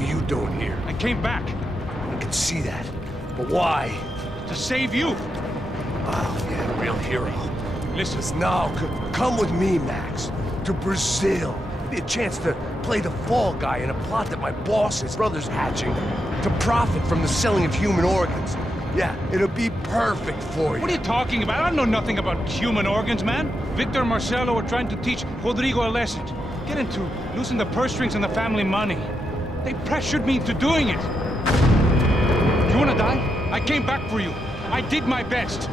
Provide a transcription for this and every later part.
are you doing here? I came back. I can see that. But why? To save you. Oh, yeah, real hero. Listen. Now, come with me, Max. To Brazil. Be a chance to play the fall guy in a plot that my boss's brother's hatching. To profit from the selling of human organs. Yeah, it'll be perfect for you. What are you talking about? I know nothing about human organs, man. Victor and Marcelo are trying to teach Rodrigo a lesson. Get into losing the purse strings and the family money. They pressured me into doing it. You wanna die? I came back for you. I did my best.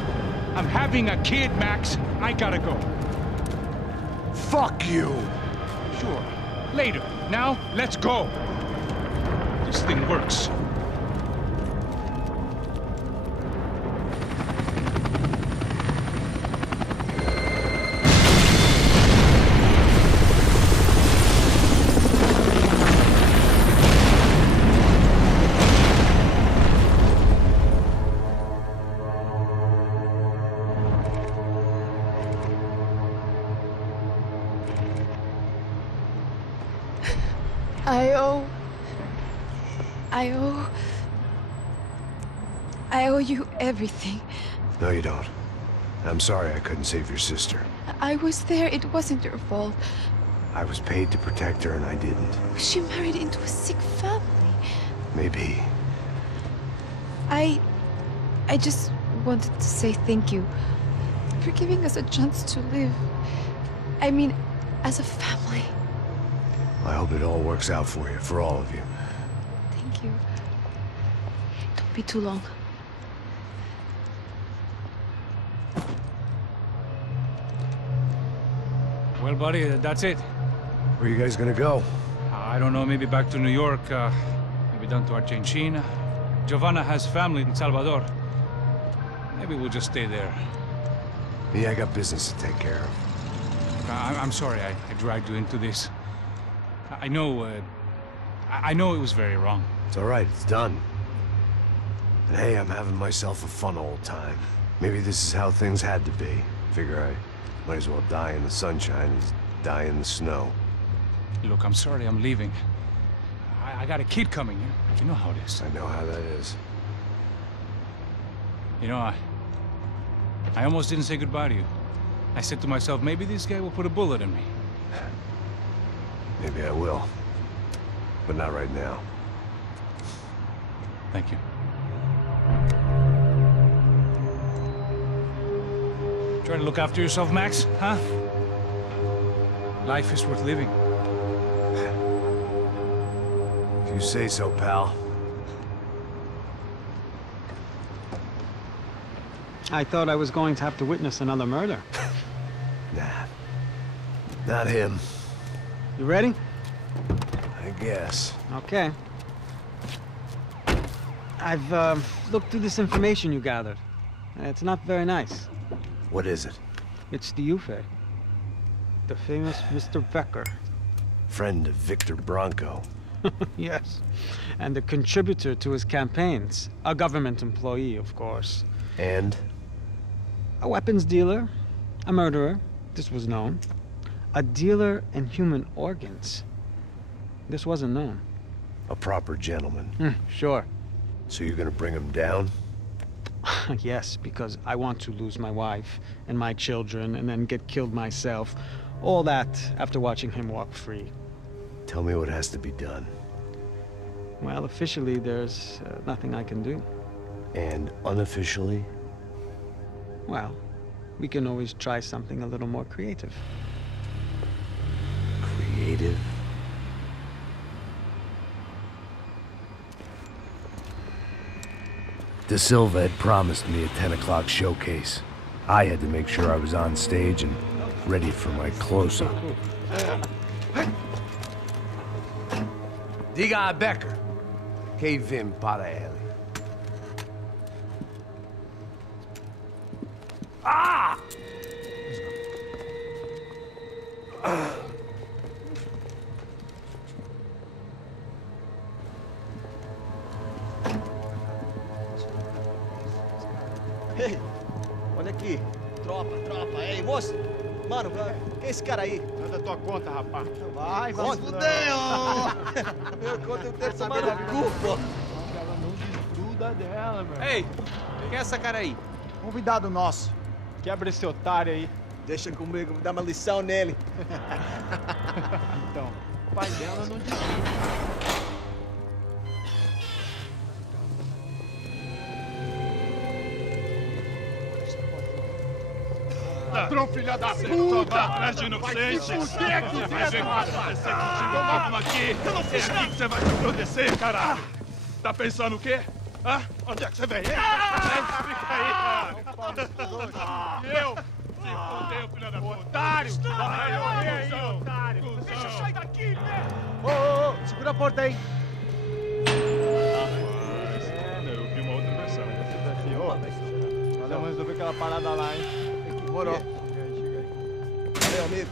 I'm having a kid, Max. I gotta go. Fuck you. Sure. Later. Now, let's go. This thing works. I owe you everything. No, you don't. I'm sorry I couldn't save your sister. I was there. It wasn't your fault. I was paid to protect her and I didn't. She married into a sick family. Maybe. I just wanted to say thank you for giving us a chance to live. I mean, as a family. I hope it all works out for you, for all of you. Thank you. Don't be too long. Well, buddy, that's it. Where are you guys gonna go? I don't know, maybe back to New York, maybe down to Argentina. Giovanna has family in Salvador. Maybe we'll just stay there. Yeah, I got business to take care of. I'm sorry I dragged you into this. I know it was very wrong. It's all right, it's done. And hey, I'm having myself a fun old time. Maybe this is how things had to be. Figure I might as well die in the sunshine as die in the snow. Look, I'm sorry I'm leaving. I got a kid coming. You know how it is. I know how that is. You know, I almost didn't say goodbye to you. I said to myself, maybe this guy will put a bullet in me. Maybe I will. But not right now. Thank you. Try to look after yourself, Max, huh? Life is worth living. If you say so, pal. I thought I was going to have to witness another murder. Nah. Not him. You ready? I guess. Okay. I've looked through this information you gathered. It's not very nice. What is it? It's the Ufe. The famous Mr. Becker. Friend of Victor Bronco. Yes. And a contributor to his campaigns. A government employee, of course. And? A weapons dealer. A murderer. This was known. A dealer in human organs. This wasn't known. A proper gentleman. Sure. So you're gonna bring him down? Yes, because I want to lose my wife and my children and then get killed myself. All that after watching him walk free. Tell me what has to be done. Well, officially, there's nothing I can do. And unofficially? Well, we can always try something a little more creative. Creative? De Silva had promised me a 10 o'clock showcase. I had to make sure I was on stage and ready for my close-up. Diga Becker. Que vim para ele. Ah! Ei, olha aqui. Tropa, tropa. Ei, moço. Mano, quem é esse cara aí? Manda tua conta, rapaz. Vai, vai. Se fudeu! Meu conta eu quero saber da culpa. Ela não desgruda dela, meu. Ei, quem é essa cara aí? Convidado nosso. Quebra esse otário aí. Deixa comigo, vou dar uma lição nele. Então, o pai dela não desgruda. Ladrão, filha da puta! Vai atrás de inocente! Vai ver o que vai acontecer contigo mesmo aqui! Eu não fiz nada! O que você vai acontecer, caralho? Tá pensando o quê? Hã? Onde é que você vem? Fica aí, cara! Eu? Se fodeu, filha da puta! Otário! Vai, aí, otário! Deixa eu sair daqui, velho! Ô, segura a porta aí. Eu vi uma outra versão. Vamos resolver aquela parada lá, hein? Demorou. Chega aí. Valeu, amigo.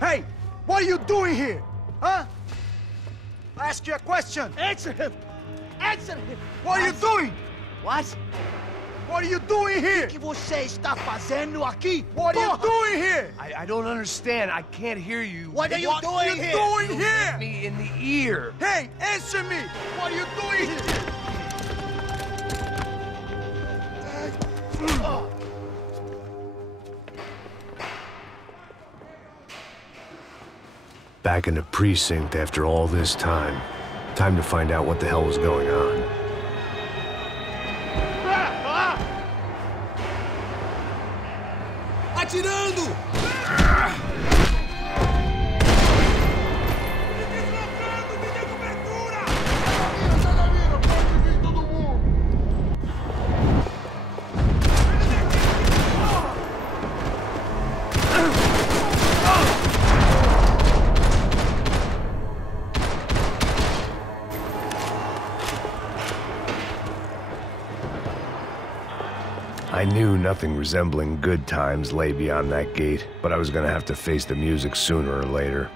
Hey! What are you doing here? Huh? I ask you a question. Answer him! Answer him! What are you doing? What? What are you doing here? O que você está fazendo aqui? What are you doing here? I don't understand. I can't hear you. What are you doing here? Doing Hit here? me in the ear. Hey, answer me! What are you doing here? Back in the precinct after all this time. Time to find out what the hell was going on. Atirando! I knew nothing resembling good times lay beyond that gate, but I was gonna have to face the music sooner or later.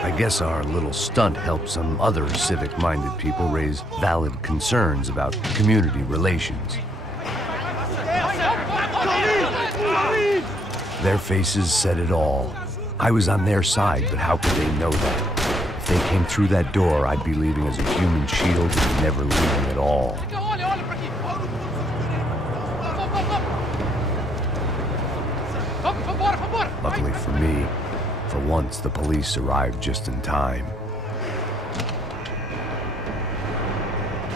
I guess our little stunt helped some other civic-minded people raise valid concerns about community relations. Their faces said it all. I was on their side, but how could they know that? If they came through that door, I'd be leaving as a human shield and never leaving at all. Luckily for me, for once, the police arrived just in time.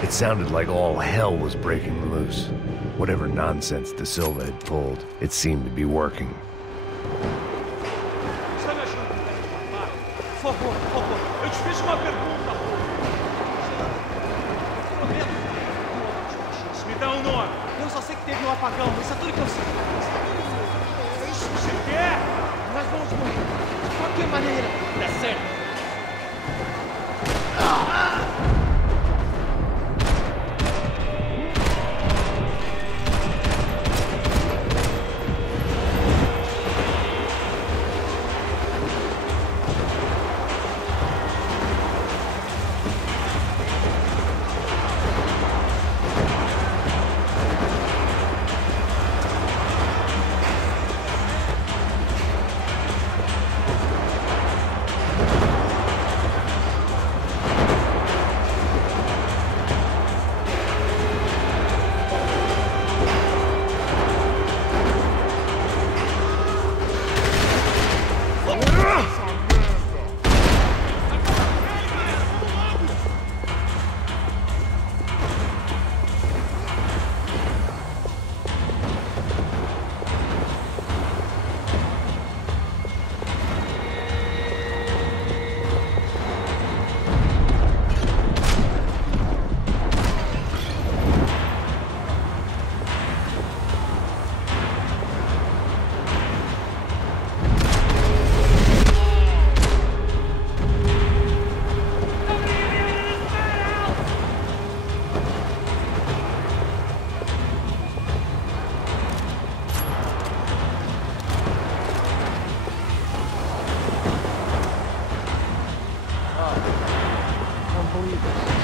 It sounded like all hell was breaking loose. Whatever nonsense De Silva had pulled, it seemed to be working. Me dá um nome. Eu só sei que teve um apagão, isso é tudo que eu sei. É isso que você quer? Nós vamos morrer. De qualquer maneira. Dá certo.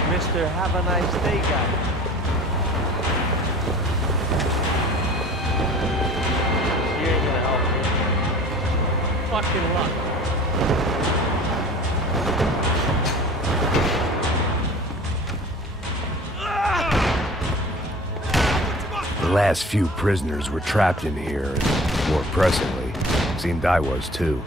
Mr. Have a nice day, guy. You ain't gonna help me. Fucking luck. The last few prisoners were trapped in here, and more pressingly, it seemed I was too.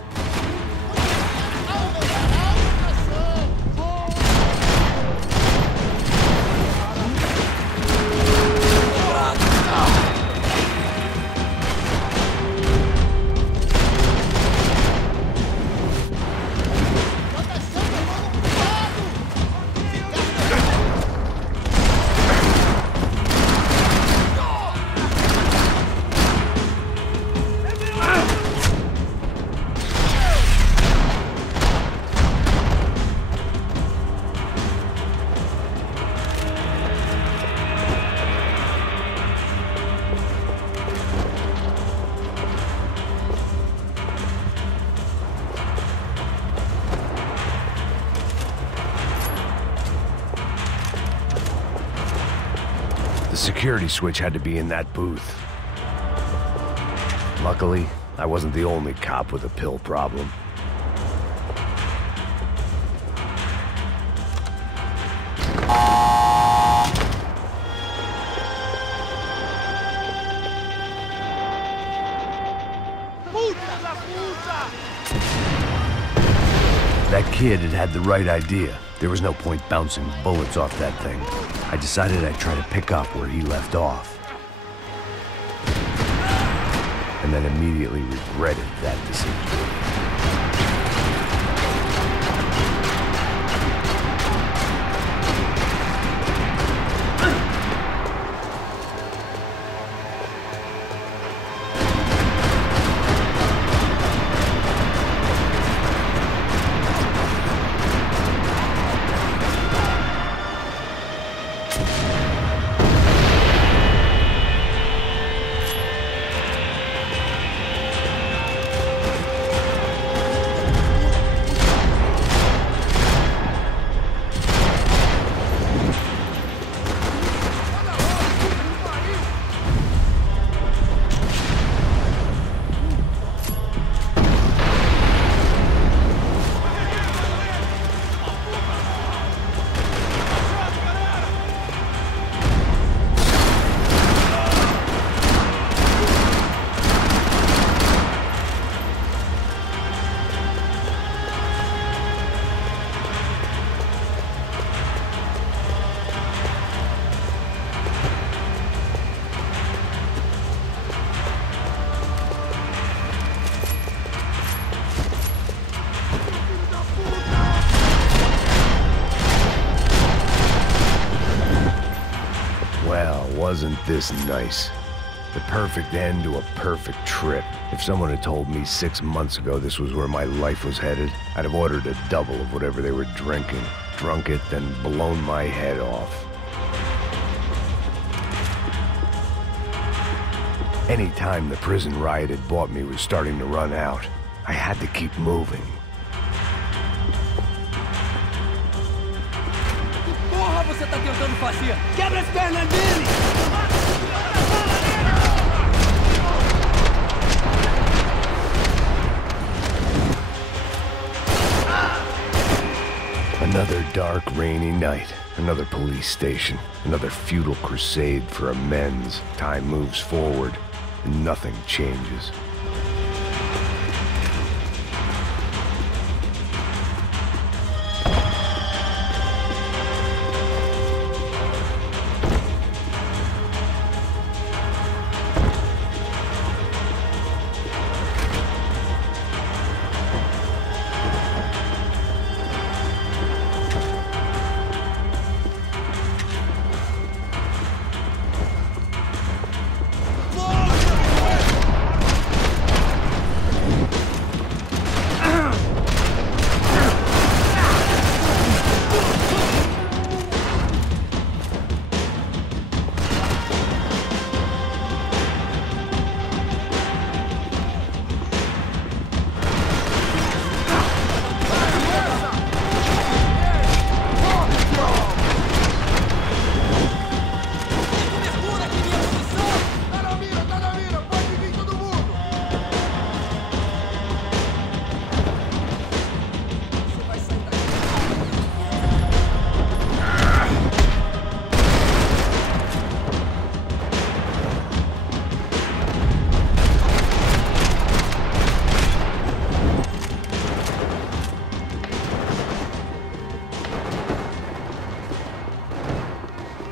The security switch had to be in that booth. Luckily, I wasn't the only cop with a pill problem. That kid had the right idea. There was no point bouncing bullets off that thing. I decided I'd try to pick up where he left off. And then immediately regretted that decision. Wasn't this nice? The perfect end to a perfect trip. If someone had told me 6 months ago this was where my life was headed, I'd have ordered a double of whatever they were drinking, drunk it, then blown my head off. Any time the prison riot had bought me was starting to run out, I had to keep moving. Porra, você tá tentando fazer? Quebra as pernas dele! Another dark, rainy night. Another police station. Another futile crusade for amends. Time moves forward, and nothing changes.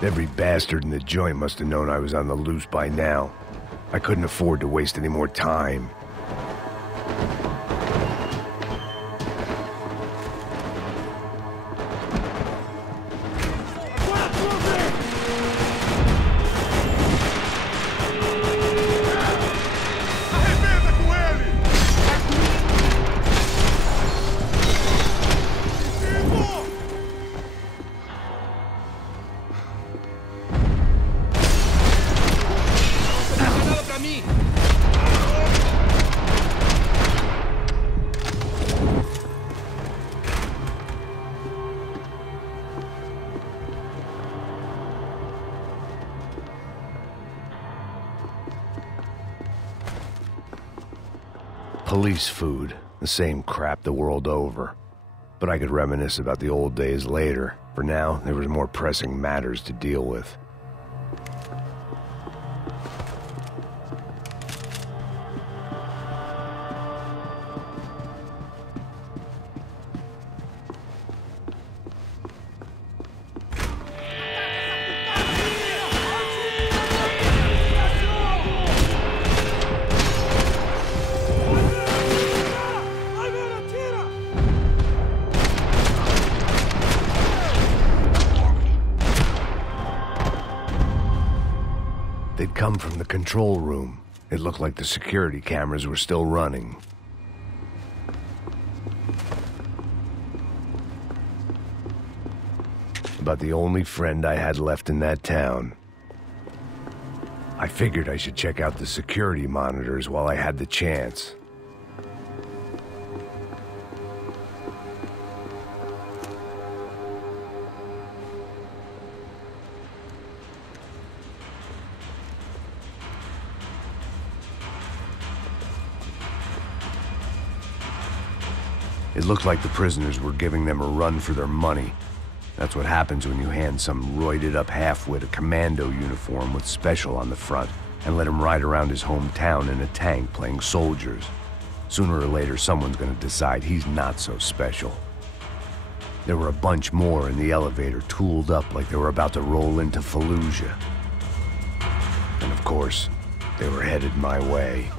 Every bastard in the joint must have known I was on the loose by now. I couldn't afford to waste any more time. Police food, the same crap the world over. But I could reminisce about the old days later. For now, there was more pressing matters to deal with. They'd come from the control room. It looked like the security cameras were still running. About the only friend I had left in that town. I figured I should check out the security monitors while I had the chance. It looked like the prisoners were giving them a run for their money. That's what happens when you hand some roided-up halfwit a commando uniform with special on the front and let him ride around his hometown in a tank playing soldiers. Sooner or later, someone's gonna decide he's not so special. There were a bunch more in the elevator, tooled up like they were about to roll into Fallujah. And of course, they were headed my way.